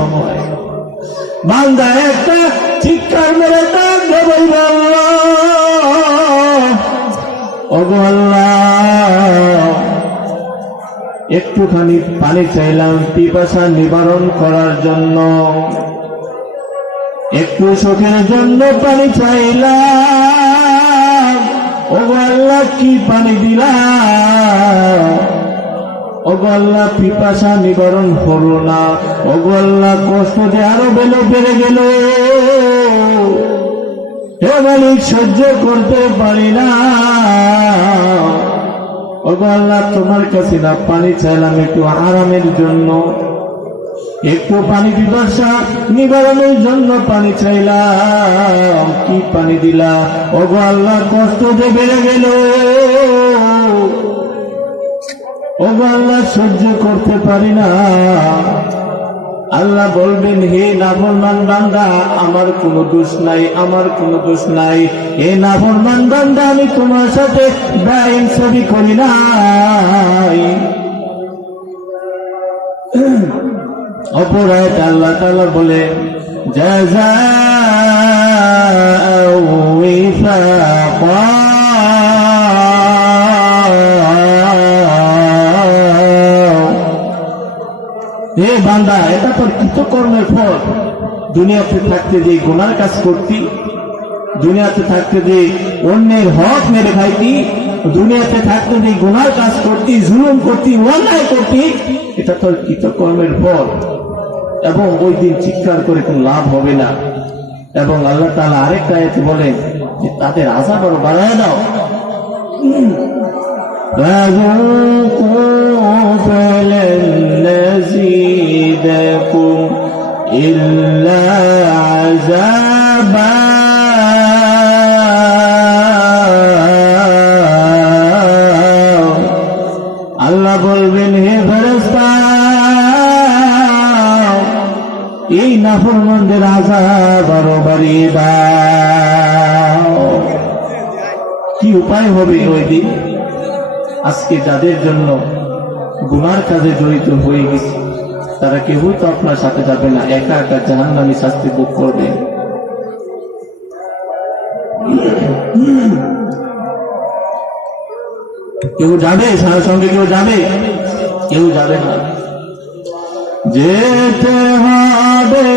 সময় বান্দা একটা চিৎকার মেরে ডাক দেবে, ওগো আল্লাহ, একটুখানি পানি চাইলাম পিপাসা নিবারণ করার জন্য, একটু সুখের জন্য পানি চাইলাম, ওগো আল্লাহ কি পানি দিলাম, ওগো আল্লাহ পিপাসা নিবারণ হলো না, ওগো আল্লাহ কষ্ট যে আরো বেড়ে গেল, হে মালিক সহ্য করতে পারি না, ওগো আল্লাহ তোমার কাছে না পানি চাইলাম একটু আরামের জন্য, একটু পানি পিপাসা নিবারণের জন্য পানি চাইলাম, কি পানি দিলা, ওগো আল্লাহ কষ্ট যে বেড়ে গেল, ওগো আল্লাহ সহ্য করতে পারি না। আল্লাহ বলবেন, হে নাফরমান বান্দা, আমার কোনো দোষ নাই, আমার কোনো দোষ নাই, হে নাফরমান বান্দা, আমি তোমার সাথে বেইনসাফি করি নাই। অপরাধ আল্লাহ তাআলা বলে, জাযাউ ওয়াফাকা, হে বান্দা, এটা তোর কৃতকর্মের ফল। দুনিয়াতে থাকতে যে গুনার কাজ করতি, দুনিয়াতে থাকতে যে অন্যের হক মেরে খাইতি, দুনিয়াতে থাকতে যে গুনার কাজ করতি, জুলুম করতি, অন্যায় করতি, এটা তোর কৃতকর্মের ফল। এবং ওই দিন চিৎকার করে কোনো লাভ হবে না। এবং আল্লাহ তাআলা আরেকটা আয়াতে বলেন যে তাদের আযাব আরো বাড়ায় দাও। إلا عذابا আল্লাহ বলবেন, হে ফেরেশতা, এই নাফরমানদের আযাব আরো বাড়িয়ে দাও। কি উপায় হবে ওই দিন? আজকে যাদের জন্য গুনার কাজে জড়িত হয়ে গেছে, তারা কেউই তো আপনার সাথে যাবে না, একা একা জাহান্নামী শাস্তি ভোগ করবে। কেউ যাবে সারা সঙ্গে? কেউ যাবে? কেউ যাবে না। যেতে হবে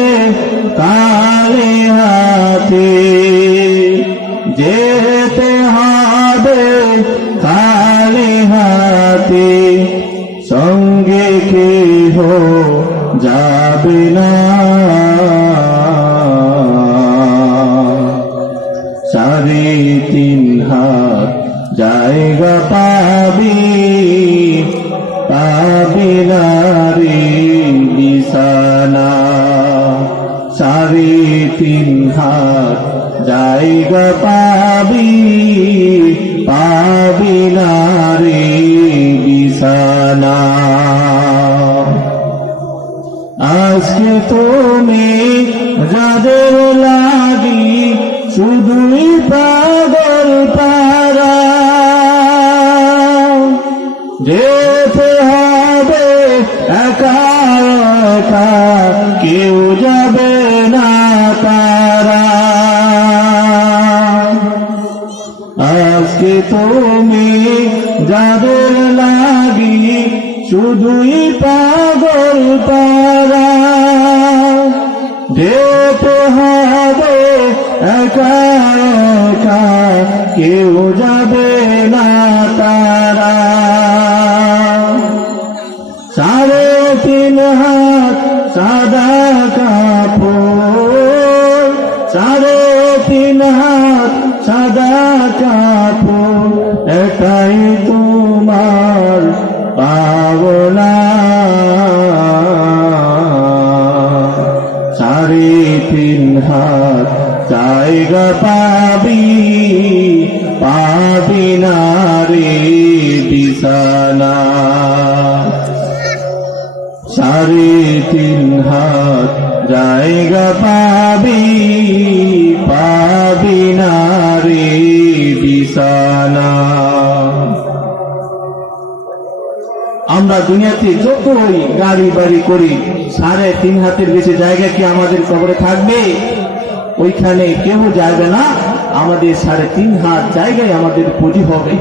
কালে হাতে, যেতে হবে কালে হাতে, সঙ্গে কেহ যাবে না, সাড়ে তিন হাত জায়গা পাবি, পাবি না রে বিছানা, সাড়ে তিন হাত জায়গা পাবি, পাবি না রে বিছানা। আজকে তুমি যাদের লাগি শুধুই পাগল পারা, যেতে হবে একা একা, কেউ যাবে না তারা। আজকে তুমি যাদের লাগি শুধুই পাগল পারা, যেতে হবে একা একা, কেউ যাবে না তারা। সাড়ে তিন হাত সাদা কাপড়, সাড়ে তিন হাত সাদা কাপড়, এটাই তোমার পাওনা। সাড়ে তিন হাত জায়গা পাবি, পাবি না রে বিছানা, সাড়ে তিন হাত জায়গা পাবি, পাবি না রে বিছানা। আমরা দুনিয়াতে যতই গাড়ি বাড়ি করি 3.5 হাতের বেশি জায়গা কি আমাদের কবরে থাকবে? ওইখানে কেউ যাবে না, আমাদের 3.5 হাত জায়গায় আমাদের পুঁজি হবে।